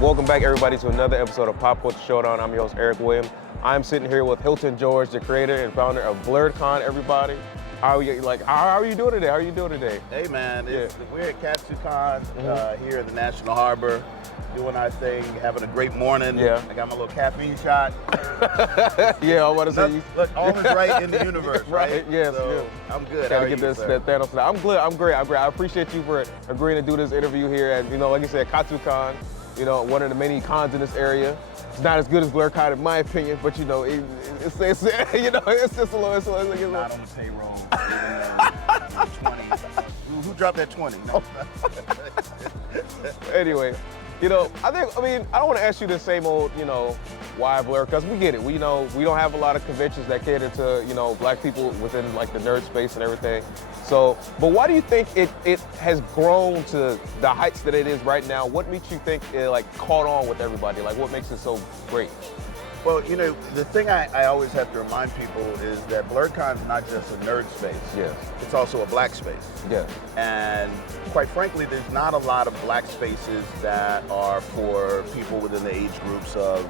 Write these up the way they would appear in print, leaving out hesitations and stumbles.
Welcome back, everybody, to another episode of Pop Culture Showdown. I'm your host, Eric Williams. I'm sitting here with Hilton George, the creator and founder of Blerdcon. Everybody, how are you doing today? How are you doing today? Hey, man, we're at katsucon here in the National Harbor, doing our thing, having a great morning. Yeah. I got my little caffeine shot. Yeah, I want to say. Look, all is right in the universe, right? Yes, so yes. I'm good. Gotta get that Thanos. I'm good. I'm great. I appreciate you for agreeing to do this interview here at, like you said, katsucon. One of the many cons in this area. It's not as good as Blerdcon in my opinion, but it's just a little. It's not on the payroll. 20. Who dropped that 20? No. Anyway, I don't want to ask you the same old, why Blerd, because we get it. We don't have a lot of conventions that cater to, black people within like the nerd space and everything. So, but why do you think it has grown to the heights that it is right now? What makes you think it caught on with everybody? Like, what makes it so great? Well, the thing I always have to remind people is that Blerdcon is not just a nerd space. Yes. It's also a black space. Yes. And quite frankly, there's not a lot of black spaces that are for people within the age groups of,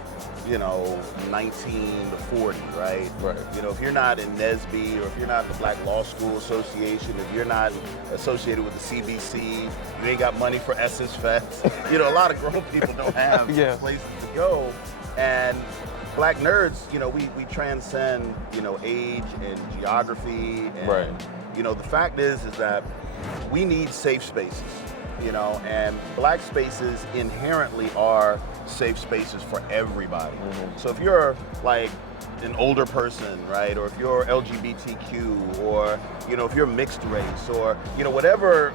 19 to 40, right? Right. If you're not in NSBE, or if you're not in the Black Law School Association, if you're not associated with the CBC, you ain't got money for Essence Fest. A lot of grown people don't have places to go. And black nerds, we transcend, age and geography. And, right. The fact is that we need safe spaces, and black spaces inherently are safe spaces for everybody. Mm-hmm. So if you're like an older person, right, or if you're LGBTQ, or if you're mixed race, or whatever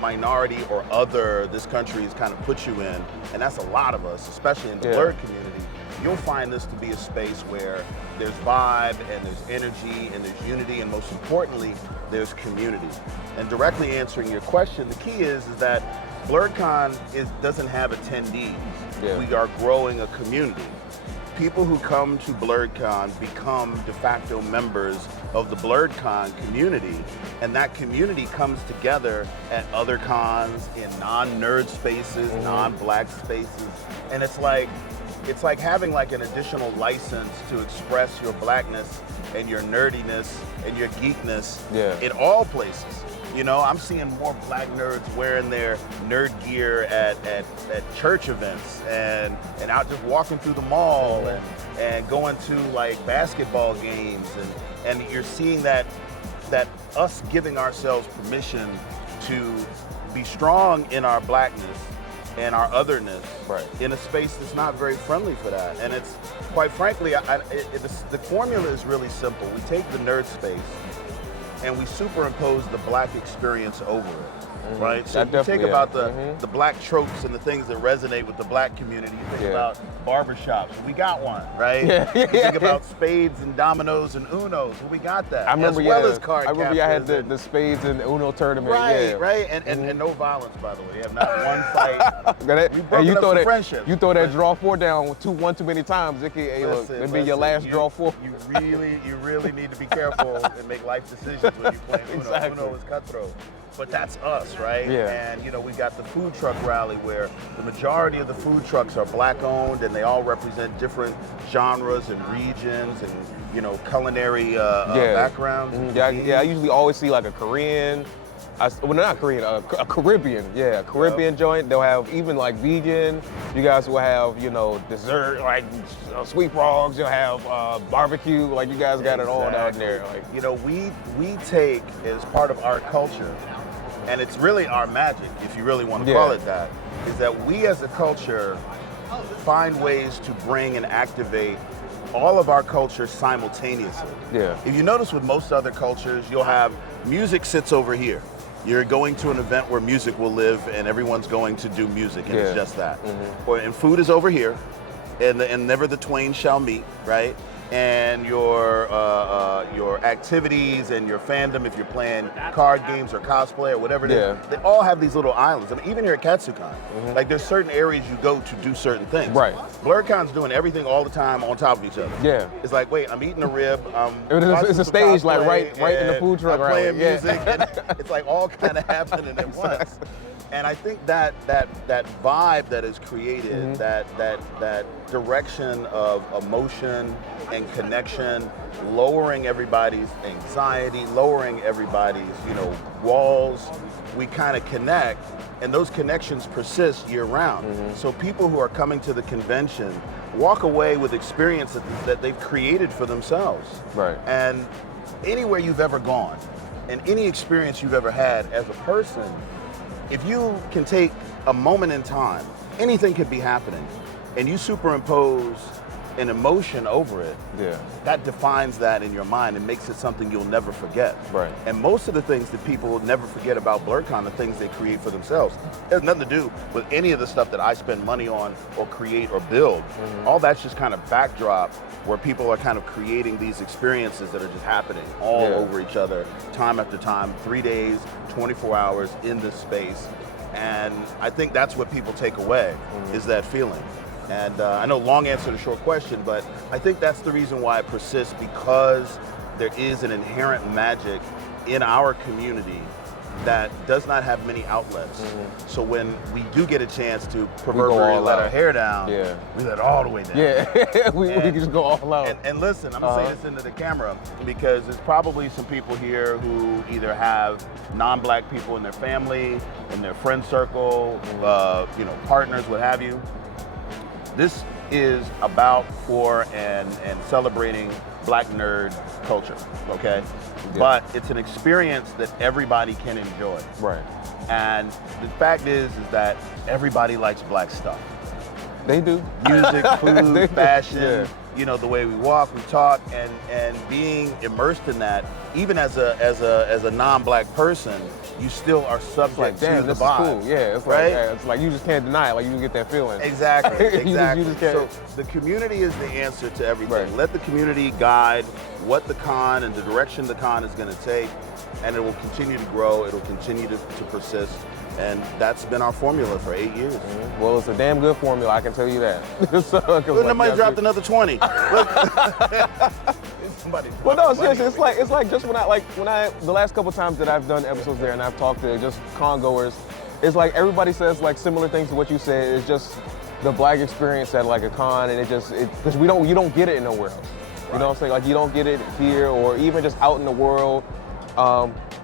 minority or other this country has kind of put you in, and that's a lot of us, especially in the Blerd community, you'll find this to be a space where there's vibe and there's energy and there's unity, and most importantly, there's community. And directly answering your question, the key is that Blerdcon doesn't have attendees. Yeah. We are growing a community. People who come to Blerdcon become de facto members of the Blerdcon community, and that community comes together at other cons, in non-nerd spaces, non-black spaces, and it's like having an additional license to express your blackness and your nerdiness and your geekness in all places. I'm seeing more black nerds wearing their nerd gear at church events and out just walking through the mall and going to basketball games, and you're seeing that us giving ourselves permission to be strong in our blackness and our otherness in a space that's not very friendly for that. And it's, quite frankly, the formula is really simple. We take the nerd space and we superimpose the black experience over it, right? So you think about the black tropes and the things that resonate with the black community. You think about barbershops, we got one, right? You think about spades and dominoes and Unos, we got that. I remember, as card I remember I had the spades and Uno tournament. Right, and no violence, by the way. You have not one fight. You throw that draw 4 down one too many times, it be your last draw 4. You really need to be careful and make life decisions when you play Uno. Exactly. Uno is cutthroat. But that's us, right? Yeah. And we got the food truck rally where the majority of the food trucks are black owned, and they all represent different genres and regions and culinary backgrounds. Mm-hmm. I usually always see a Korean, not Korean, a Caribbean, Caribbean joint. They'll have even vegan. You guys will have, dessert, sweet frogs. You'll have barbecue. You guys got it all down there. We take, as part of our culture, and it's really our magic, if you really want to call it that, is that we as a culture find ways to bring and activate all of our cultures simultaneously. Yeah. If you notice with most other cultures, you'll have music sits over here. You're going to an event where music will live and everyone's going to do music, and it's just that. And food is over here, and never the twain shall meet, right? And your activities and your fandom, if you're playing card games or cosplay or whatever it is, they all have these little islands. I mean, even here at katsucon, there's certain areas you go to do certain things. Right. Blerdcon's doing everything all the time on top of each other. Yeah. It's like, wait, I'm eating a rib. It's a stage right in the food truck. I'm playing music. And it's all kind of happening at once. And I think that vibe that is created, that direction of emotion and connection, lowering everybody's anxiety, lowering everybody's, walls, we kind of connect, and those connections persist year round. So people who are coming to the convention walk away with experiences that they've created for themselves. Right. And anywhere you've ever gone, and any experience you've ever had as a person, if you can take a moment in time, anything could be happening, and you superimpose an emotion over it, that defines that in your mind and makes it something you'll never forget. Right. And most of the things that people will never forget about Blerdcon are things they create for themselves. It has nothing to do with any of the stuff that I spend money on or create or build. All that's just kind of backdrop where people are kind of creating these experiences that are just happening all over each other, time after time, 3 days, 24 hours in this space. And I think that's what people take away, is that feeling. And I know long answer to short question, but I think that's the reason why it persists, because there is an inherent magic in our community that does not have many outlets. So when we do get a chance to proverbially let our hair down, we let it all the way down. we can just go all out. And listen, I'm gonna say this into the camera, because there's probably some people here who either have non-black people in their family, in their friend circle, partners, what have you. This is about, for, and celebrating Black nerd culture, okay? But it's an experience that everybody can enjoy. Right. And the fact is that everybody likes Black stuff. They do. Music, food, fashion, the way we walk, we talk, and being immersed in that, even as a non-Black person, you still are subject to the vibe. Cool. Yeah, it's right? It's like you just can't deny it. Like you can get that feeling. Exactly, exactly. you just can't. So the community is the answer to everything. Right. Let the community guide what the con and the direction the con is going to take, and it will continue to grow. It will continue to persist. And that's been our formula for 8 years. Well, it's a damn good formula, I can tell you that. Somebody dropped another 20. Well, no, seriously, it's like just when I the last couple times that I've done episodes there and I've talked to just con goers, it's like everybody says like similar things to what you said. It's just the Black experience at like a con, and because you don't get it nowhere else. You know what I'm saying? Like you don't get it here or even just out in the world.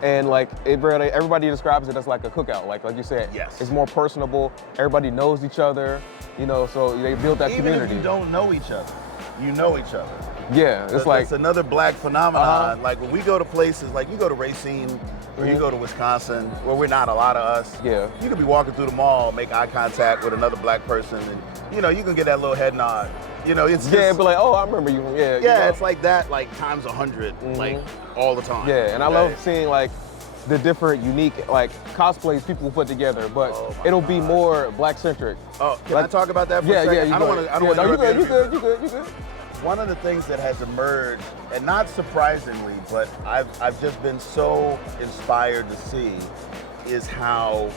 And like everybody describes it as like a cookout, like you said. Yes. It's more personable. Everybody knows each other, so they build that community. Even if you don't know each other, you know each other. Yeah, it's another Black phenomenon. Like when we go to places, like you go to Racine, or you go to Wisconsin, where we're not a lot of us. Yeah. You could be walking through the mall, make eye contact with another Black person, and you can get that little head nod. It's just, but like, oh, I remember you. Yeah. Yeah, it's like that, like times 100, like all the time. Yeah, and I love seeing like the different, unique, like cosplays people put together, but it'll be more Black centric. Oh, can I talk about that for a second? Yeah, I don't want to. You good. One of the things that has emerged, and not surprisingly, but I've just been so inspired to see, is how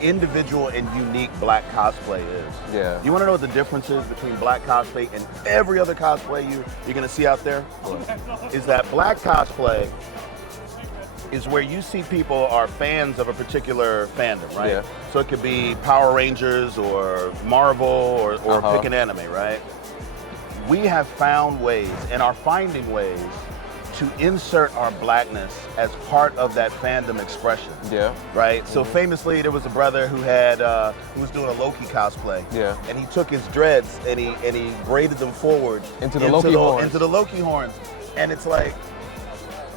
individual and unique Black cosplay is. Yeah. You want to know what the difference is between Black cosplay and every other cosplay you're going to see out there? Is that Black cosplay is where you see people are fans of a particular fandom, right? Yeah. So it could be Power Rangers or Marvel or pick an anime, right? We have found ways and are finding ways to insert our Blackness as part of that fandom expression. Yeah. Right? So famously, there was a brother who was doing a Loki cosplay. Yeah. And he took his dreads and he braided them forward into the Loki horns. And it's like,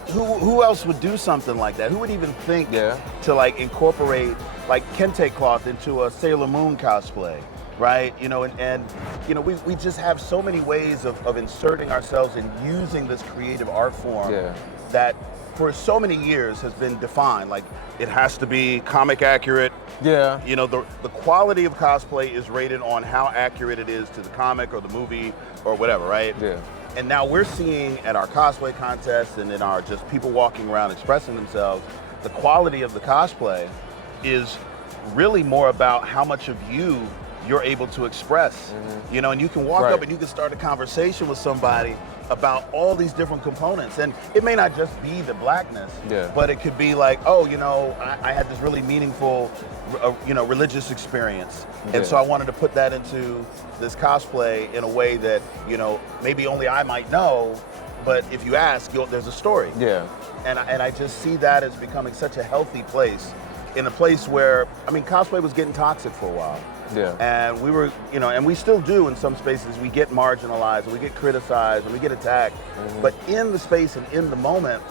who else would do something like that? Who would even think to like incorporate like kente cloth into a Sailor Moon cosplay, right? We just have so many ways of inserting ourselves and using this creative art form that for so many years has been defined. Like it has to be comic accurate. Yeah. The quality of cosplay is rated on how accurate it is to the comic or the movie or whatever, right? Yeah. And now we're seeing at our cosplay contests and in our just people walking around expressing themselves, the quality of the cosplay is really more about how much of you're able to express. And you can walk up and you can start a conversation with somebody about all these different components. And it may not just be the blackness, Yeah. but it could be like, oh, you know, I had this really meaningful, you know, religious experience. Yeah. And so I wanted to put that into this cosplay in a way that, you know, maybe only I might know, but if you ask, there's a story. Yeah. And I just see that as becoming such a healthy place, in a place where, I mean, cosplay was getting toxic for a while. Yeah. And we were, you know, and we still do in some spaces. We get marginalized, and we get criticized, and we get attacked. But in the space and in the moment,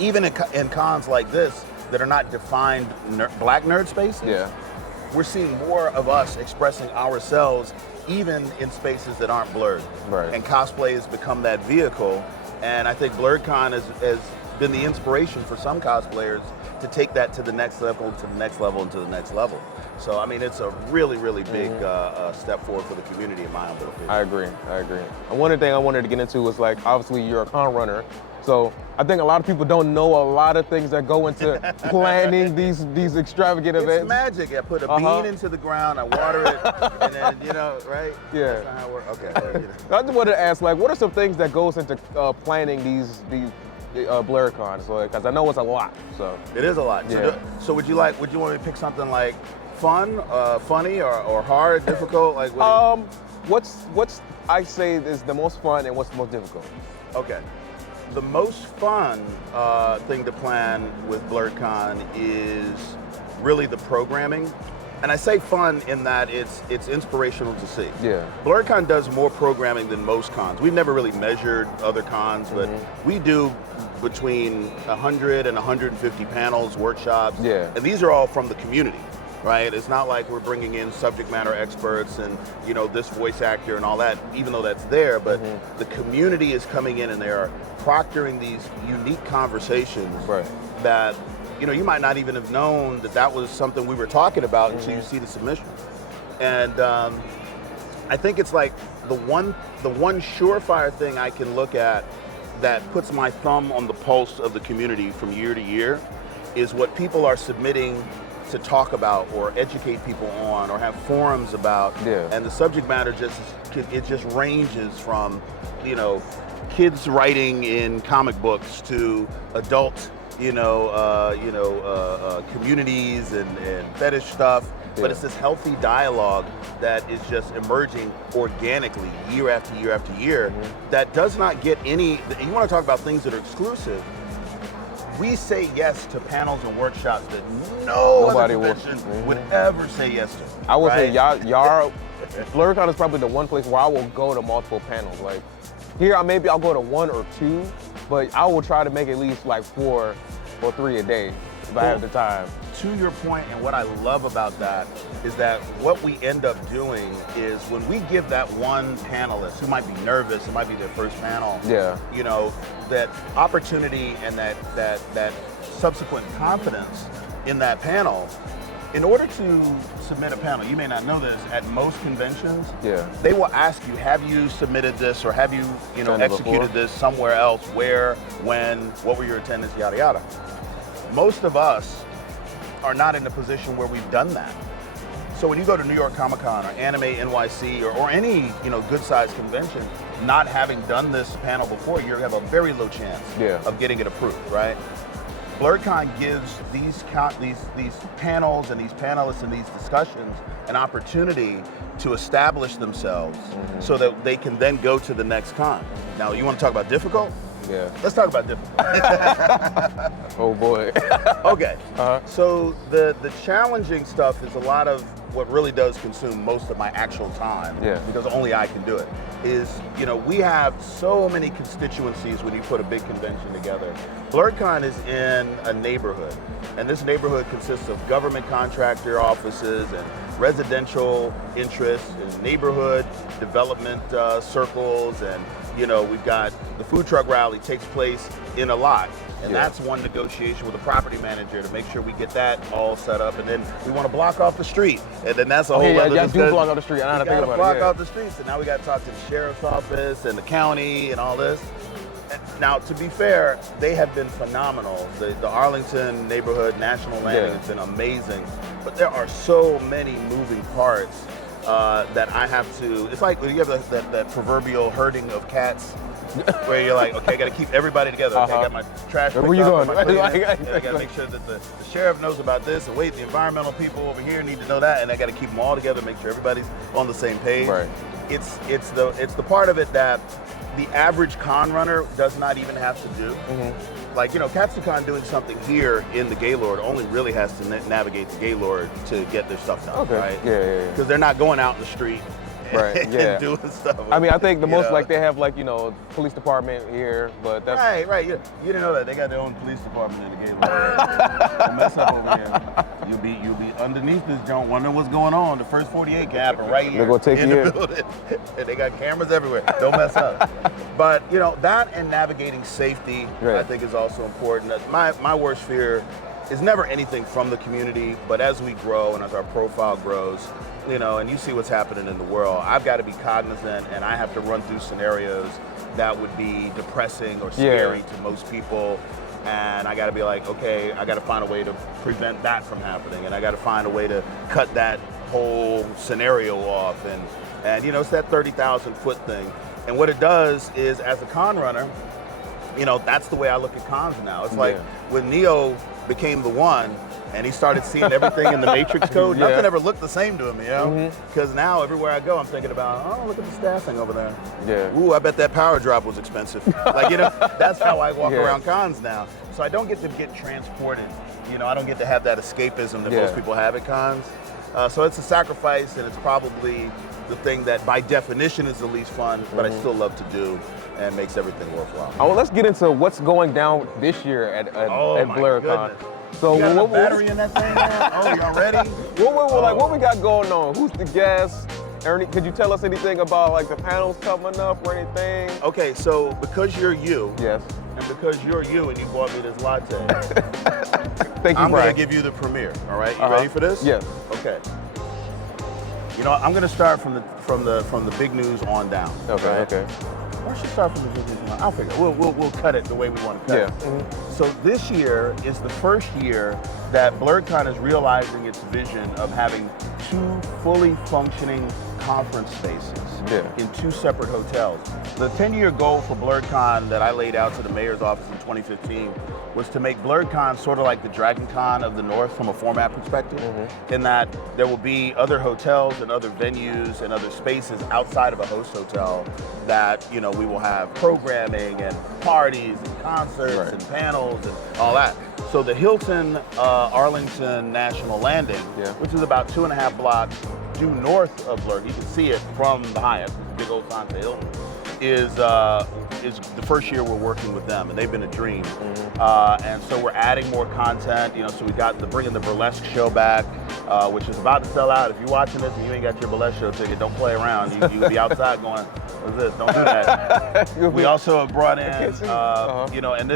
even in cons like this that are not defined black nerd spaces, Yeah. we're seeing more of us expressing ourselves even in spaces that aren't blurred. Right. And cosplay has become that vehicle. And I think Blerdcon has been the inspiration for some cosplayers to take that to the next level, to the next level, and to the next level. So, I mean, it's a really, really big step forward for the community, in my humble opinion. I agree. And one thing I wanted to get into was, like, obviously you're a con runner, so I think a lot of people don't know a lot of things that go into planning these extravagant events. It's magic. I put a bean into the ground, I water it, and then, you know, right? Yeah. That's not how it works. Okay. Well, you know. I just wanted to ask, like, what are some things that goes into planning these Blerdcons? So, because I know it's a lot. So It is a lot. Yeah. So would you want me to pick something like fun, funny, or hard, difficult? Like what's I say is the most fun and what's the most difficult? Okay. The most fun thing to plan with Blerdcon is really the programming. And I say fun in that it's inspirational to see. Yeah. Blerdcon does more programming than most cons. We've never really measured other cons, but we do between 100 and 150 panels, workshops. Yeah. And these are all from the community, right? It's not like we're bringing in subject matter experts and, you know, this voice actor and all that, even though that's there, but the community is coming in and they are proctoring these unique conversations that, you know, you might not even have known that was something we were talking about until you see the submission. And I think it's like the one surefire thing I can look at that puts my thumb on the pulse of the community from year to year is what people are submitting to talk about or educate people on or have forums about. Yeah. And the subject matter just ranges from, you know, kids writing in comic books to adult, communities and fetish stuff. Yeah. But it's this healthy dialogue that is just emerging organically year after year after year that does not get any, you want to talk about things that are exclusive. We say yes to panels and workshops that nobody other convention would ever say yes to. I would say y'all Blerdcon is probably the one place where I will go to multiple panels. Like here, maybe I'll go to one or two, but I will try to make at least like 4 or 3 a day if I have the time. To your point, and what I love about that is that what we end up doing is when we give that one panelist who might be nervous, it might be their first panel, you know, that opportunity and that subsequent confidence in that panel. In order to submit a panel, you may not know this, at most conventions, they will ask you, have you submitted this or have you, executed this somewhere else, where, when, what were your attendance, yada, yada. Most of us are not in a position where we've done that. So when you go to New York Comic Con or Anime NYC or any, good sized convention, not having done this panel before, you have a very low chance of getting it approved, right? Blerdcon gives these panels and these panelists and these discussions an opportunity to establish themselves so that they can then go to the next con. Now, you want to talk about difficult? Yeah. Let's talk about difficult. Oh boy. Okay. So the challenging stuff is a lot of what really does consume most of my actual time, because only I can do it, is, we have so many constituencies when you put a big convention together. Blerdcon is in a neighborhood, and this neighborhood consists of government contractor offices and residential interests and neighborhood development circles, and we've got the food truck rally takes place in a lot. And that's one negotiation with the property manager to make sure we get that all set up. And then we want to block off the street. And then that's a whole other discussion. do block off the street. I know how to think about it. Block off the streets. And now we got to talk to the sheriff's office and the county and all this. And now, to be fair, they have been phenomenal. The Arlington neighborhood national landing has been amazing. But there are so many moving parts that I have to. It's like you have that proverbial herding of cats, where you're like, okay, I got to keep everybody together. Okay, I got my trash picked Where you up, going? and I got to make sure that the sheriff knows about this, and wait, the environmental people over here need to know that, and I got to keep them all together, make sure everybody's on the same page. Right. It's the part of it that the average con runner does not even have to do. Like, you know, katsucon doing something here in the Gaylord only really has to navigate the Gaylord to get their stuff done, right? Yeah. Because they're not going out in the street and doing stuff. I mean, I think the most like they have like, you know, police department here, but that's right. You didn't know that they got their own police department in the Gaylord. Don't mess up over here. You'll be underneath this joint wondering what's going on. The first 48 can happen right here. They're gonna take in you the building. And they got cameras everywhere. Don't mess up. But you know, that and navigating safety, I think, is also important. My worst fear is never anything from the community, but as we grow and as our profile grows, you know, and you see what's happening in the world, I've got to be cognizant, and I have to run through scenarios that would be depressing or scary to most people. And I got to be like, okay, I got to find a way to prevent that from happening, and I got to find a way to cut that whole scenario off. And you know, it's that 30,000 foot thing. And what it does is, as a con runner, you know, that's the way I look at cons now. It's like when Neo became the one, and he started seeing everything in the Matrix code, nothing ever looked the same to him, you know? Because now everywhere I go, I'm thinking about, oh, look at the staffing over there. Yeah. Ooh, I bet that power drop was expensive. Like, you know, that's how I walk around cons now. So I don't get to get transported. You know, I don't get to have that escapism that most people have at cons. So it's a sacrifice, and it's probably the thing that by definition is the least fun, but I still love to do and makes everything worthwhile. Oh, well, let's get into what's going down this year at Blerdcon. So you got a battery in that thing now? Oh, y'all ready? What we got going on? Who's the guest? Ernie, could you tell us anything about like the panels coming up or anything? Okay, so because you're you, and because you're you and you bought me this latte, thank you, I'm gonna give you the premiere. All right, you ready for this? Yes. Okay. You know, I'm gonna start from the big news on down. Okay. Or should start from the big news on. I'll figure. We'll cut it the way we want to cut it. So this year is the first year that Blerdcon is realizing its vision of having 2 fully functioning conference spaces in 2 separate hotels. The 10-year goal for Blerdcon that I laid out to the mayor's office in 2015 was to make Blerdcon sort of like the Dragon Con of the North from a format perspective, in that there will be other hotels and other venues and other spaces outside of a host hotel that, you know, we will have programming and parties and concerts and panels and all that. So the Hilton Arlington National Landing, which is about 2.5 blocks due north of Blerd, you can see it from the Hyatt, big old sign to Hilton, is the first year we're working with them, and they've been a dream. And so we're adding more content, you know, so we got bringing the burlesque show back, which is about to sell out. If you're watching this and you ain't got your burlesque show ticket, don't play around. You'll be outside going, what's this? Don't do that. We also have brought in, you know, and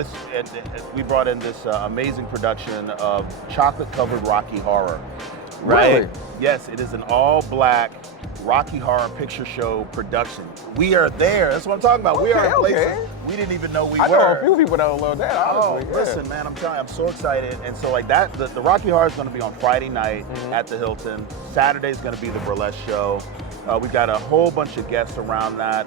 we brought in this amazing production of chocolate-covered Rocky Horror. Right? Really? Yes, it is an all-black Rocky Horror Picture Show production. We are there. That's what I'm talking about. We are in places we didn't even know we were. I know a few people that don't know that, honestly. Listen, man, I'm telling you, I'm so excited. And so like that, the Rocky Horror is going to be on Friday night at the Hilton. Saturday is going to be the burlesque show. We've got a whole bunch of guests around that.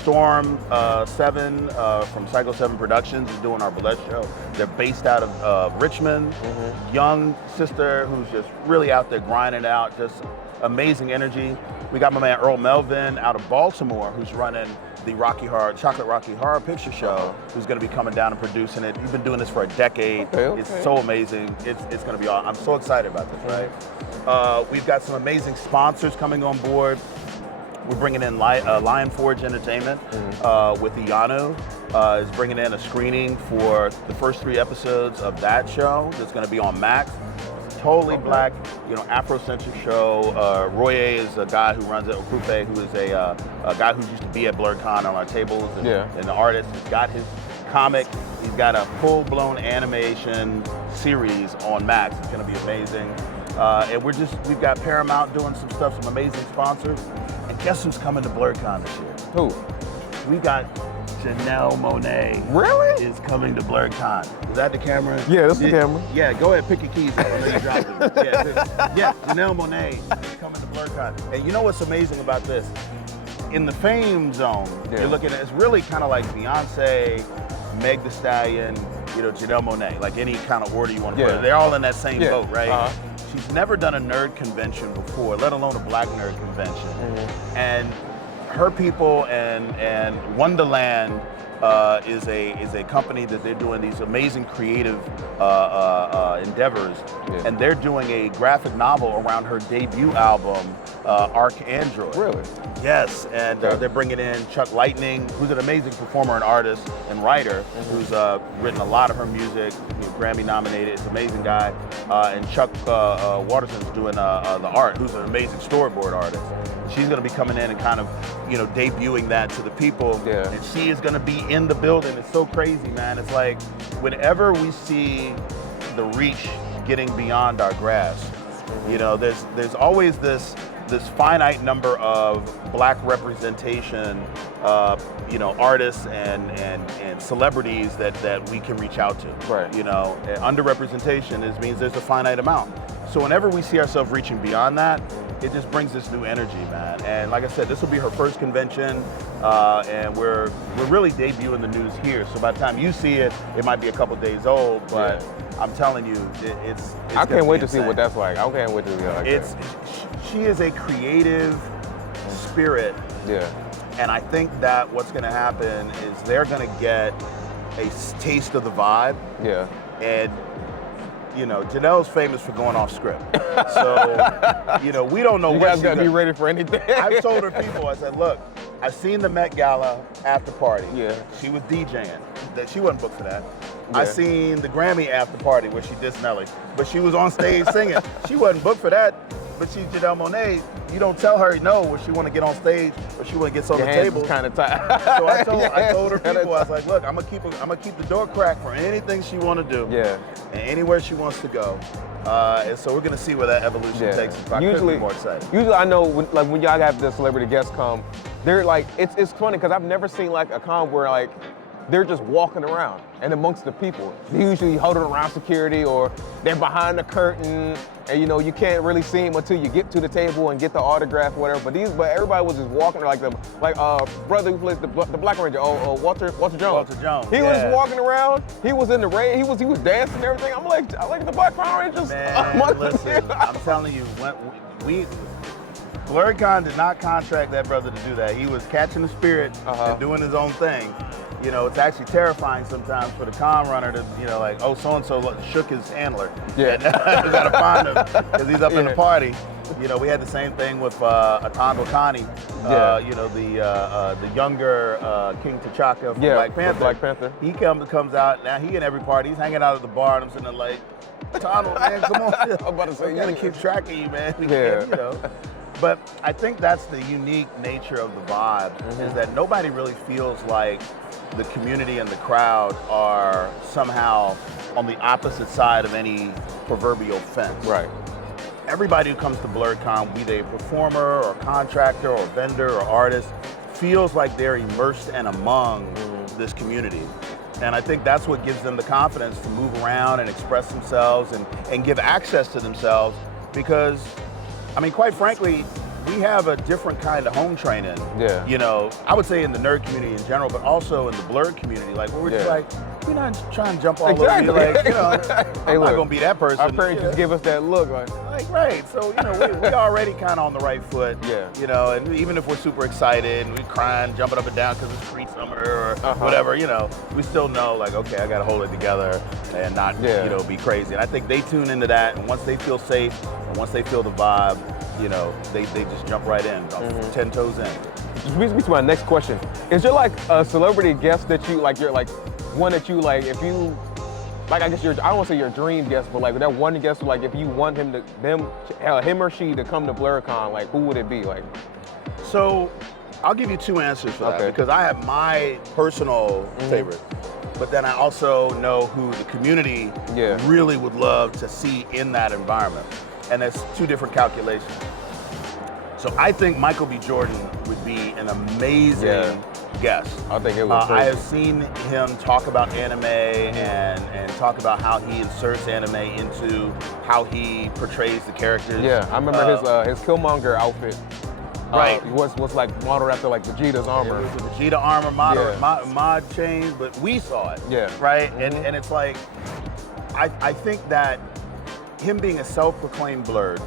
Storm 7 from Psycho 7 Productions is doing our burlesque show. They're based out of Richmond. Young sister who's just really out there grinding out, just amazing energy. We got my man Earl Melvin out of Baltimore who's running the Chocolate Rocky Horror Picture Show, who's going to be coming down and producing it. He's been doing this for a decade. It's so amazing. It's going to be awesome. I'm so excited about this, right? We've got some amazing sponsors coming on board. We're bringing in Lion Forge Entertainment with Ianu. Is bringing in a screening for the first 3 episodes of that show that's going to be on Max. Totally black, you know, Afrocentric show. Royer is a guy who runs it, Okupe, who is a guy who used to be at Blerdcon on our tables and an artist. He's got his comic. He's got a full-blown animation series on Max. It's going to be amazing. And we've got Paramount doing some stuff, some amazing sponsors. And guess who's coming to Blerdcon this year? Who? We got Janelle Monáe. Really? Is coming to Blerdcon. Is that the camera? Yeah, that's the camera. Yeah, go ahead, pick your keys up. I know you dropped them. Yeah, Janelle Monáe is coming to Blerdcon. Blerdcon. And you know what's amazing about this? In the fame zone, you're looking at, it's really kind of like Beyonce, Meg Thee Stallion, you know, Janelle Monáe, like any kind of order you want to put it. They're all in that same boat, right? She's never done a nerd convention before, let alone a black nerd convention. And her people and Wonderland is a company that they're doing these amazing creative endeavors, and they're doing a graphic novel around her debut album, Arcandroid. Really? Yes, and they're bringing in Chuck Lightning, who's an amazing performer and artist and writer, who's written a lot of her music, Grammy nominated, it's an amazing guy, and Chuck Waterson's doing the art, who's an amazing storyboard artist. She's gonna be coming in and kind of, you know, debuting that to the people, and she is gonna be in the building. It's so crazy, man. It's like, whenever we see the reach getting beyond our grasp, you know, there's always this finite number of black representation, you know, artists and celebrities that we can reach out to. Right. You know, underrepresentation means there's a finite amount. So whenever we see ourselves reaching beyond that, it just brings this new energy, man. And like I said, this will be her first convention, and we're really debuting the news here. So by the time you see it, it might be a couple days old, but I'm telling you, it's I can't wait to see what that's like. I can't wait to see it. She is a creative spirit. Yeah. And I think that what's gonna happen is they're gonna get a taste of the vibe. Yeah. And you know, Janelle's famous for going off script. So, you know, we don't know you what guys she's gotta be ready for anything. I've told her people, I said, look, I've seen the Met Gala after party. Yeah. She was DJing. She wasn't booked for that. I seen the Grammy after party where she dissed Nelly, but she was on stage singing. She wasn't booked for that, but she's Janelle Monáe. You don't tell her no when she want to get on stage or she want to get on the table. Kind of tight. So I told her people, I was like, look, I'm gonna keep the door cracked for anything she want to do. Yeah. And anywhere she wants to go. And so we're gonna see where that evolution takes us. I couldn't be more excited. Usually I know when y'all have the celebrity guests come, they're like, it's funny because I've never seen like a con where like they're just walking around and amongst the people. They usually holding around security or they're behind the curtain and you know, you can't really see them until you get to the table and get the autograph or whatever. But everybody was just walking like brother who plays the Black Ranger, Walter Jones. Walter Jones. He was walking around, he was in the rain, he was dancing and everything. I'm like, I like the Black Power Rangers. Man, listen, I'm telling you, Blerdcon did not contract that brother to do that. He was catching the spirit and doing his own thing. You know, it's actually terrifying sometimes for the con runner to, you know, like, oh, so-and-so shook his handler. Yeah. You gotta find him because he's up in the party. You know, we had the same thing with Atondo Kani, you know, the younger King T'Chaka from Black Panther. Black Panther. He comes out, now he in every party, he's hanging out at the bar and I'm sitting there like, Atondo, man, come on. I'm about to say, we're gonna keep track of you, man. Yeah. You know. But I think that's the unique nature of the vibe, is that nobody really feels like the community and the crowd are somehow on the opposite side of any proverbial fence. Right. Everybody who comes to Blerdcon, be they a performer or contractor or vendor or artist, feels like they're immersed and among this community. And I think that's what gives them the confidence to move around and express themselves and give access to themselves, because I mean, quite frankly, we have a different kind of home training. Yeah. You know, I would say in the nerd community in general, but also in the Blerd community, like where we're just like, we're not trying to jump all over you. Like, you know, I'm not gonna be that person. Our parents just give us that look, like right. So, you know, we already kind of on the right foot. Yeah. You know, and even if we're super excited and we're crying, jumping up and down because it's street summer or whatever, you know, we still know like, okay, I gotta hold it together and not, you know, be crazy. And I think they tune into that, and once they feel safe and once they feel the vibe, you know, they just jump right in, 10 toes in. Which brings me to my next question. Is there like a celebrity guest that you like, you're like one that you like, if you, like I guess I don't want to say your dream guest, but like that one guest, like if you want him or she to come to Blerdcon, like who would it be? Like, so I'll give you two answers for that, because I have my personal favorite, but then I also know who the community really would love to see in that environment. And that's two different calculations. So I think Michael B. Jordan would be an amazing I think it was I crazy. have seen him talk about anime and talk about how he inserts anime into how he portrays the characters. Yeah, I remember his Killmonger outfit. Right. Was like modeled after like Vegeta's armor. It was a Vegeta armor model, Yeah. mod change, but we saw it. Yeah. Right? And it's like, I think that him being a self-proclaimed blerd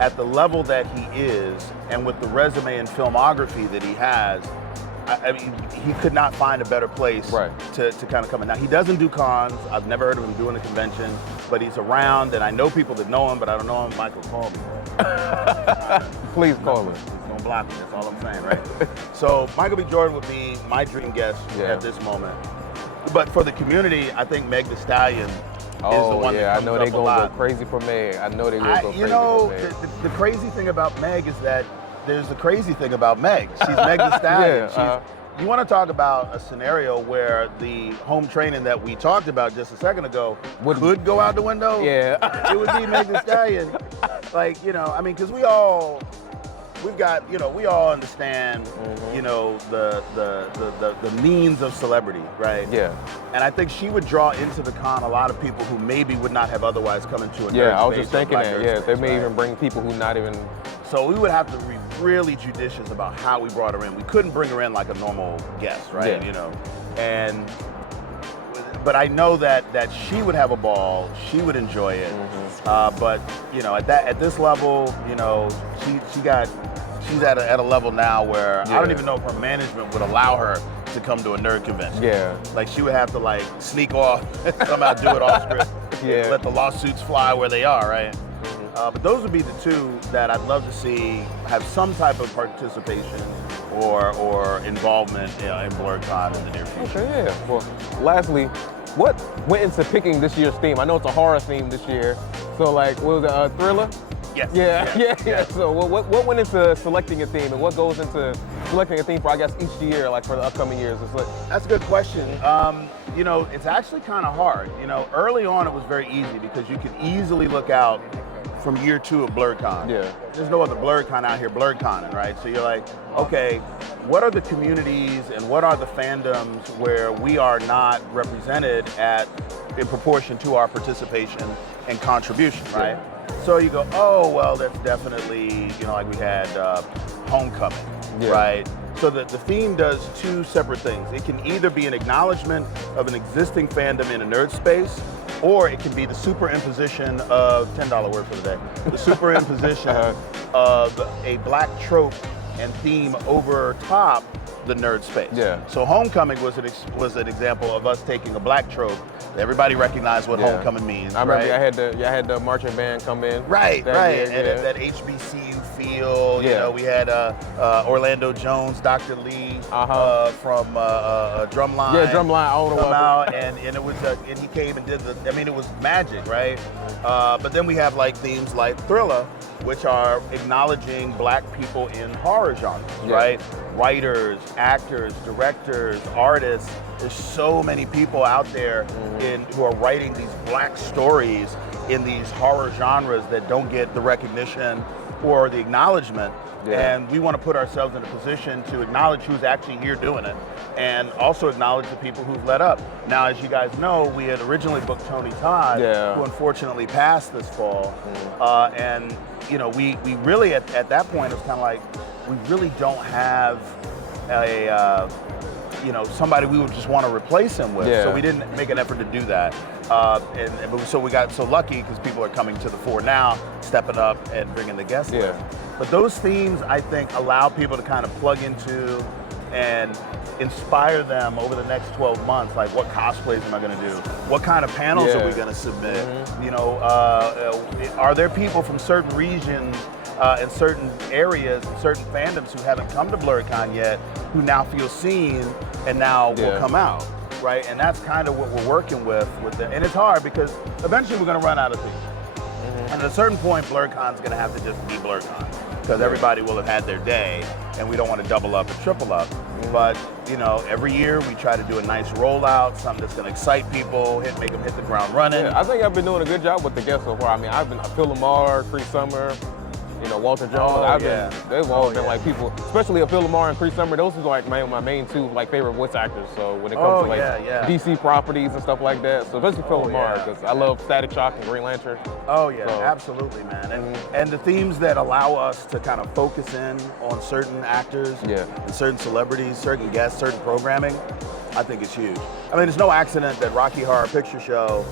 at the level that he is, and with the resume and filmography that he has, I mean, he could not find a better place to kind of come in. Now, he doesn't do cons. I've never heard of him doing a convention, but he's around, and I know people that know him, but I don't know him. Michael, call me. Please call him. He's gonna block me, that's all I'm saying, right? So Michael B. Jordan would be my dream guest at this moment. But for the community, I think Meg Thee Stallion is the one that comes I know up they a gonna lot. go crazy for Meg. I know they gonna go crazy You know, for Meg. the crazy thing about Meg is that there's the crazy thing about Meg. She's Meg Thee Stallion. You want to talk about a scenario where the home training that we talked about just a second ago could go out the window? Yeah. It would be Meg Thee Stallion. Like, you know, I mean, because we all understand, you know, the means of celebrity, right? Yeah. And I think she would draw into the con a lot of people who maybe would not have otherwise come into a nerd Yeah, I was space just or thinking black that. nerd Yeah, space, they may right? even bring people who not even. So we would have to be really judicious about how we brought her in. We couldn't bring her in like a normal guest, right? Yeah. You know, but I know that she would have a ball. She would enjoy it. But you know, at this level, you know, she's at a level now where I don't even know if her management would allow her to come to a nerd convention. Yeah. Like she would have to like sneak off, somehow do it off script. Yeah. Let the lawsuits fly where they are, right? But those would be the two that I'd love to see have some type of participation or involvement in Blerdcon in the near future. Okay, yeah. Well, lastly, what went into picking this year's theme? I know it's a horror theme this year. So like, what was it, Thriller? Yes. Yeah. So what went into selecting a theme, and what goes into selecting a theme for, I guess, each year, like for the upcoming years? It's like, that's a good question. You know, it's actually kind of hard. You know, early on it was very easy because you could easily look out from year 2 of Blerdcon. Yeah. There's no other Blerdcon out here Blerdconing, right? So you're like, okay, what are the communities and what are the fandoms where we are not represented in proportion to our participation and contribution, right? So you go, oh, well, that's definitely, you know, like we had Homecoming, right? So the theme does two separate things. It can either be an acknowledgement of an existing fandom in a nerd space, or it can be the superimposition of, $10 word for the day, the superimposition of a black trope and theme over top the nerd space. Yeah. So Homecoming was an example of us taking a black trope. Everybody recognized what homecoming means. I remember right? I had the marching band come in. Right. Year, and that HBCU feel. You know, we had Orlando Jones, Dr. Lee from Drumline. Yeah, Drumline. Come out and it was and he came and did it was magic, right? But then we have like themes like Thriller, which are acknowledging black people in horror genres, right? Writers, actors, directors, artists. There's so many people out there who are writing these black stories in these horror genres that don't get the recognition or the acknowledgement. And we want to put ourselves in a position to acknowledge who's actually here doing it and also acknowledge the people who've led up. Now, as you guys know, we had originally booked Tony Todd, who unfortunately passed this fall. And you know, we really at that point, it was kind of like, we really don't have somebody we would just want to replace him with. So we didn't make an effort to do that. So we got so lucky because people are coming to the fore now, stepping up and bringing the guest list. But those themes, I think, allow people to kind of plug into and inspire them over the next 12 months. Like, what cosplays am I going to do? What kind of panels are we going to submit? You know, are there people from certain regions in certain areas and certain fandoms who haven't come to Blerdcon yet, who now feel seen and now will come out, right? And that's kind of what we're working with and it's hard because eventually we're going to run out of things. And at a certain point, Blerdcon's going to have to just be Blerdcon because everybody will have had their day, and we don't want to double up and triple up. But you know, every year we try to do a nice rollout, something that's going to excite people, make them hit the ground running. I think I've been doing a good job with the guests so far. I mean, Phil Lamar, Cree Summer. you know, Walter Jones. They've all been yeah. like people, especially Phil Lamar and Cree Summer. Those are like my main two like favorite voice actors. So when it comes to like DC properties and stuff like that, so especially Phil Lamar, because I love Static Shock and Green Lantern. Oh yeah, absolutely, man. And the themes that allow us to kind of focus in on certain actors, and certain celebrities, certain guests, certain programming, I think it's huge. I mean, it's no accident that Rocky Horror Picture Show,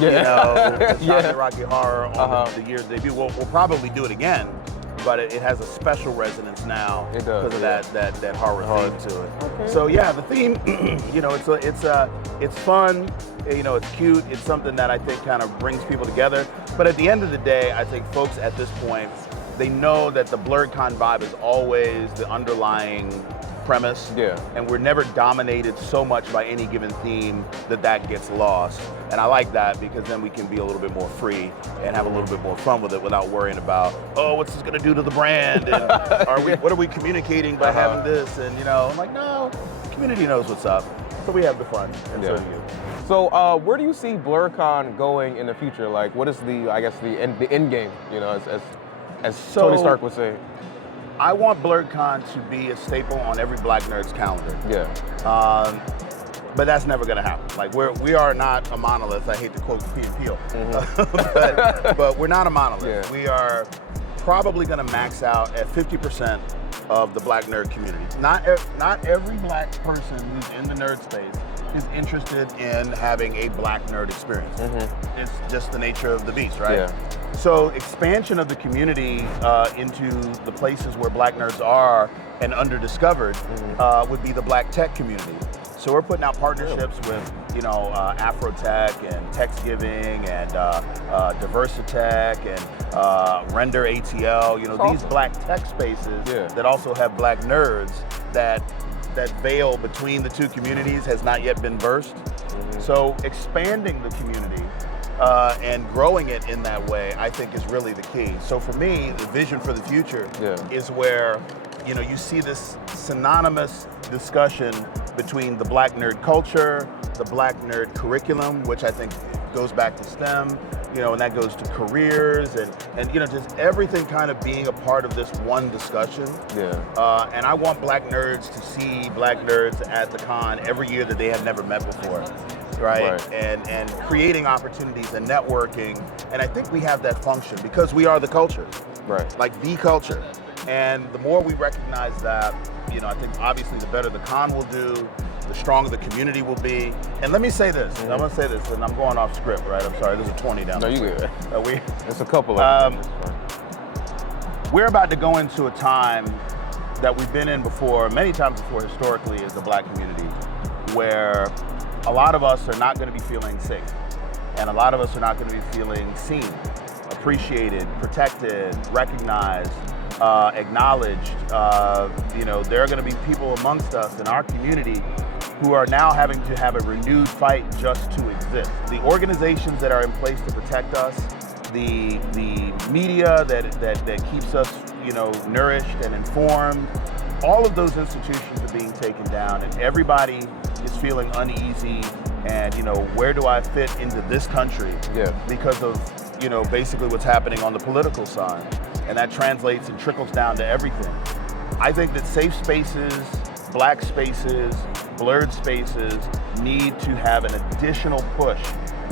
you know, shot Rocky Horror on the year's debut. We'll probably do it again, but it has a special resonance now because of that horror theme to it. Okay. So yeah, the theme, you know, it's fun, you know, it's cute. It's something that I think kind of brings people together. But at the end of the day, I think folks at this point, they know that the Blerdcon vibe is always the underlying premise, and we're never dominated so much by any given theme that gets lost. And I like that because then we can be a little bit more free and have a little bit more fun with it without worrying about, oh, what's this gonna do to the brand? And what are we communicating by having this? And you know, I'm like, no, the community knows what's up. So we have the fun, and so do you. So where do you see Blerdcon going in the future? Like, what is the end game? You know, as Tony Stark would say. I want Blerdcon to be a staple on every Black nerd's calendar. But that's never going to happen. Like we are not a monolith. I hate to quote Key and Peele, but we're not a monolith. We are probably going to max out at 50% of the Black nerd community. Not every Black person who's in the nerd space is interested in having a Black nerd experience. It's just the nature of the beast, right? So expansion of the community into the places where Black nerds are and underdiscovered would be the Black tech community. So we're putting out partnerships with, you know, Afrotech and Textgiving and Diversitech and Render ATL. You know, these Black tech spaces that also have Black nerds that veil between the two communities has not yet been burst. So expanding the community and growing it in that way, I think is really the key. So for me, the vision for the future is where, you know, you see this synonymous discussion between the Black nerd culture, the Black nerd curriculum, which I think goes back to STEM, you know, and that goes to careers and you know, just everything kind of being a part of this one discussion. And I want Black nerds to see Black nerds at the con every year that they have never met before. Right? And creating opportunities and networking. And I think we have that function because we are the culture. Like the culture. And the more we recognize that, you know, I think obviously the better the con will do, the stronger the community will be. And let me say this, I'm gonna say this, and I'm going off script, right? I'm sorry, there's a 20 down there. No, you good. There's a couple of them. We're about to go into a time that we've been in before, many times before historically as the Black community, where a lot of us are not gonna be feeling safe. And a lot of us are not gonna be feeling seen, appreciated, protected, recognized, acknowledged. You know, there are going to be people amongst us in our community who are now having to have a renewed fight just to exist. The organizations that are in place to protect us, the media that keeps us, you know, nourished and informed, all of those institutions are being taken down, and everybody is feeling uneasy. And you know, where do I fit into this country? Because of, you know, basically what's happening on the political side. And that translates and trickles down to everything. I think that safe spaces, Black spaces, blurred spaces need to have an additional push.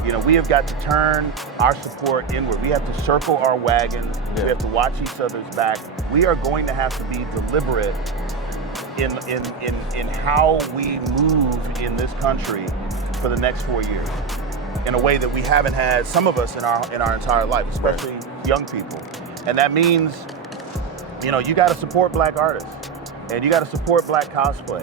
You know, we have got to turn our support inward. We have to circle our wagons. We have to watch each other's back. We are going to have to be deliberate in how we move in this country for the next 4 years in a way that we haven't had, some of us in our entire life, especially young people. And that means, you know, you got to support Black artists and you got to support Black cosplay.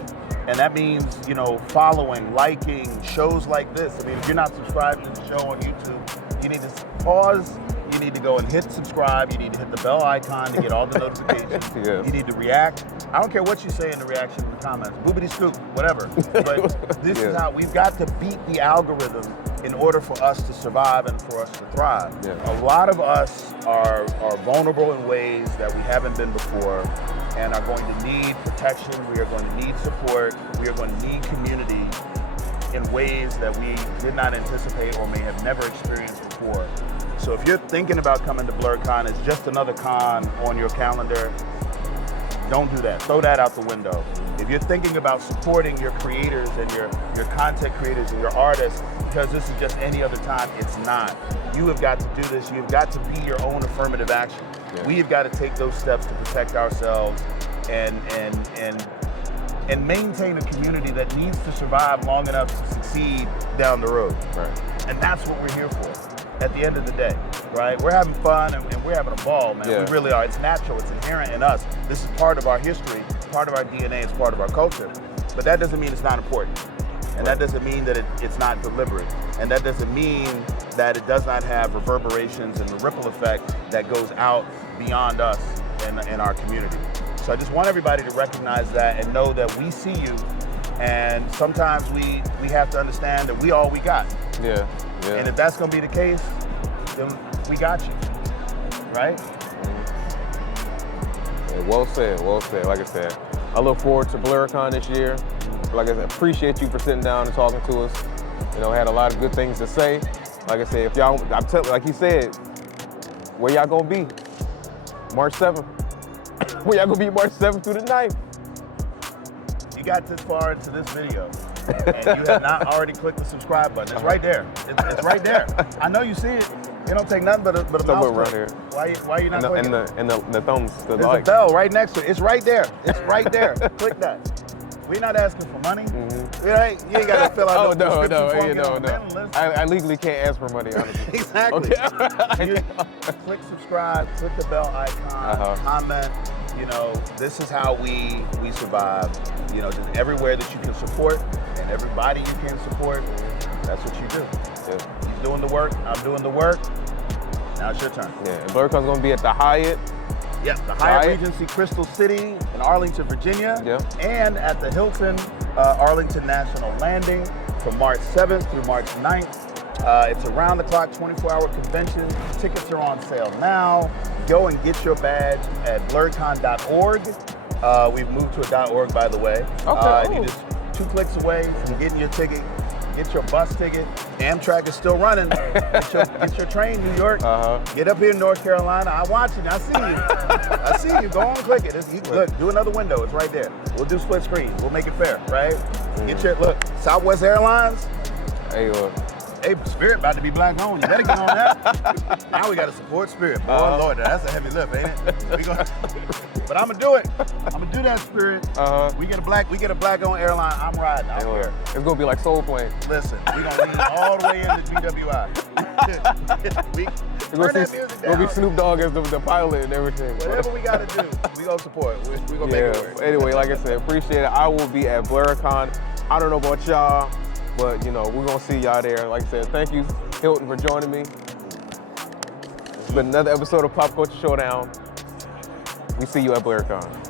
And that means, you know, following, liking shows like this. I mean, if you're not subscribed to the show on YouTube, you need to pause. You need to go and hit subscribe. You need to hit the bell icon to get all the notifications. You need to react. I don't care what you say in the reaction in the comments. Boobity scoop, whatever. But this is how we've got to beat the algorithm in order for us to survive and for us to thrive. A lot of us are vulnerable in ways that we haven't been before and are going to need protection. We are going to need support. We are going to need community in ways that we did not anticipate or may have never experienced before. So if you're thinking about coming to Blerdcon, it's just another con on your calendar. Don't do that. Throw that out the window. If you're thinking about supporting your creators and your content creators and your artists, because this is just any other time, it's not. You have got to do this. You've got to be your own affirmative action. Yeah. We have got to take those steps to protect ourselves and maintain a community that needs to survive long enough to succeed down the road. Right. And that's what we're here for at the end of the day, right? We're having fun and we're having a ball, man. Yeah. We really are. It's natural, it's inherent in us. This is part of our history, part of our DNA, it's part of our culture. But that doesn't mean it's not important. And that doesn't mean that it's not deliberate. And that doesn't mean that it does not have reverberations and the ripple effect that goes out beyond us in our community. So I just want everybody to recognize that and know that we see you. And sometimes we have to understand that we all we got. Yeah. Yeah. And if that's gonna be the case, then we got you, right? Yeah, well said, well said. Like I said, I look forward to Blerdcon this year. Like I said, appreciate you for sitting down and talking to us. You know, had a lot of good things to say. Like I said, if y'all, I'm telling, like he said, where y'all gonna be? March 7th. Where y'all gonna be March 7th through the 9th? You got this far into this video and you have not already clicked the subscribe button. It's right there. It's right there. I know you see it. It don't take nothing but a mouse right click. here. Why you not clicking? And the thumbs, the There's like. a bell right next to it. It's right there. It's right there. Click that. We're not asking for money. Right? You ain't got to fill out no, description form. no. I legally can't ask for money, honestly. Exactly. Okay. Click subscribe, click the bell icon, comment. You know, this is how we survive. You know, just everywhere that you can support and everybody you can support, that's what you do. Yeah. He's doing the work, I'm doing the work. Now it's your turn. Yeah, and Blerdcon's gonna be at the Hyatt. Yeah, the Hyatt Regency Crystal City in Arlington, Virginia. Yeah. And at the Hilton Arlington National Landing from March 7th through March 9th. It's a round-the-clock 24-hour convention. Tickets are on sale now. Go and get your badge at blerdcon.org. We've moved to a .org, by the way. Okay. You're just 2 clicks away from getting your ticket. Get your bus ticket. Amtrak is still running. Get your train, New York. Get up here in North Carolina. I'm watching. I see you. I see you. Go on, click it. Look, do another window. It's right there. We'll do split screen. We'll make it fair, right? Get your look. Southwest Airlines. Hey, Hey, Spirit about to be black owned. You better get on that. Now we got to support Spirit. Boy, Lord, that's a heavy lift, ain't it? But I'm gonna do it. I'm gonna do that, Spirit. We get a black owned airline. I'm riding. I'm here. it's gonna be like Soul Plane. Listen, we gonna lean all the way into BWI. Turn that music down. Gonna be Snoop Dogg as the pilot and everything. Whatever we gotta do, we gonna support. We gonna make it work. Anyway, like I said, appreciate it. I will be at Blerdcon. I don't know about y'all, but you know, we're gonna see y'all there. Like I said, thank you, Hilton, for joining me. It's been another episode of Pop Culture Showdown. We see you at Blerdcon.